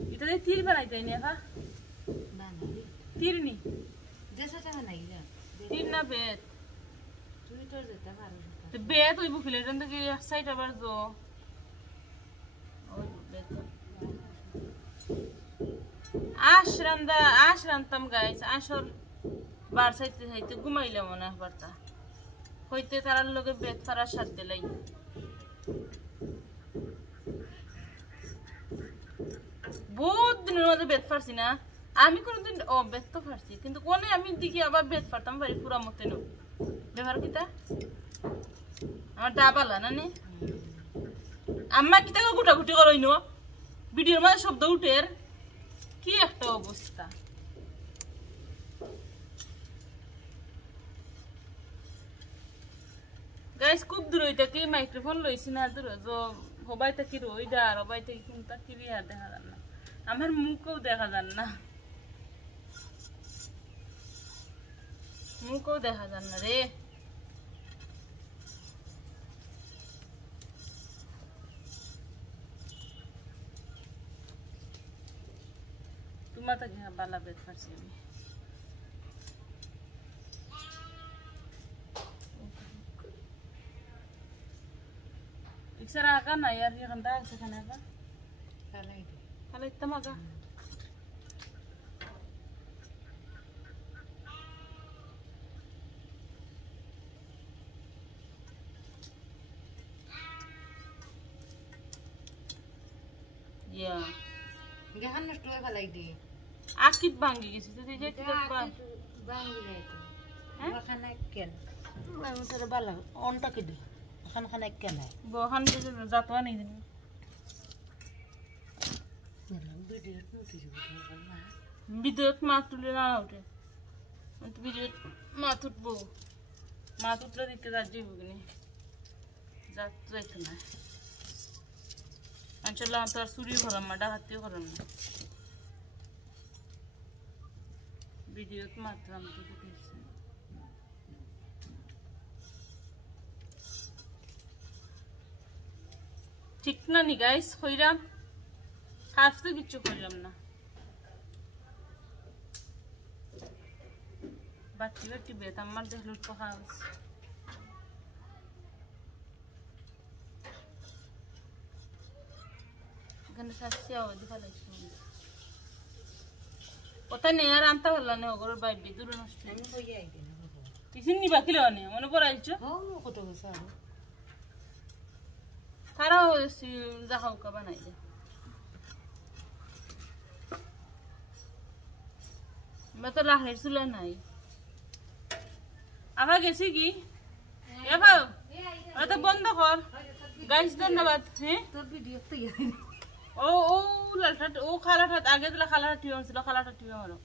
এটা দিয়ে তীর বানাইতে নি একা তীর নি তীর না বেত বেত ওই বুকিলে এটা থেকে এক সাইড আবার তো আশ রান্তাম গাইস আসর বার সাইতে সাইতে ঘুমাইলে মনে বার্তা হইতে তারার লগে বেত ফারার সাথ দিলাই বহুত দিনের মধ্যে বেত ফারছি না আমি কোনদিন বেত তো ফারছি কিন্তু কোনে আমি দেখি আবার বেত ফারতাম পারি পুরা মতে নো ব্যবহার কিতা আমার দাবালা না নে আম্মা কিতা গুটাগুটি করই নো ভিডিওর মধ্যে শব্দ উঠের কি একটা অবস্থা গাইস খুব দূর হইতে কি মাইক্রোফোন লইছি না দূর হবাই থাকি রইডা আর হবাই থাকি কোনটা ক্লিয়ার দেখা যান না আমার মুখও দেখা যান না রে তোমার তো বালা বেত ফারছি আমি ইকসারা আকা না यार ये गंदा है खाने का खाला इतना मगा या गहन नष्ट होय फलाई दे आकित भांगी गेसी ते जे भांगी जाय तो खाना केन मैं तेरे बाला ओंटा के दे खाना केन है बहन जातवा नहीं दिन বিদ্যুৎ মা তুলে না ওঠে বিদ্যুৎ মা তুটবো মা তুটলে দিতে যাচ্ছি বুগনি যাইতো না চলো তো আর চুরি করাম না ডাকাতিও করাম না বিদ্যুৎ মাত্রাম ঠিক না নি গাইস কইরাম হাফ তো কিছু করলাম না বাটি বেত আমার দেখলো পোহা এখানে সাসিয়া দেখা লাগছে ওটা নেই আর আনতে পারলাম না ওগর বাইবি দূর নষ্ট আমি কই আইতে না টিফিন নিবা কিলো নে মনে পড়াইছো হ্যাঁ কত বছর আর তারাও যাও কা বানাই দে মত লাহের চুলা নাই আবার গেছি কি এবাও এটা বন্ধ কর গাইস ধন্যবাদ হ্যাঁ তোর ভিডিও তো ও লালটা ও খালাটা আগে দিলা খালাটা টিও ছিল খালাটা টিও মারো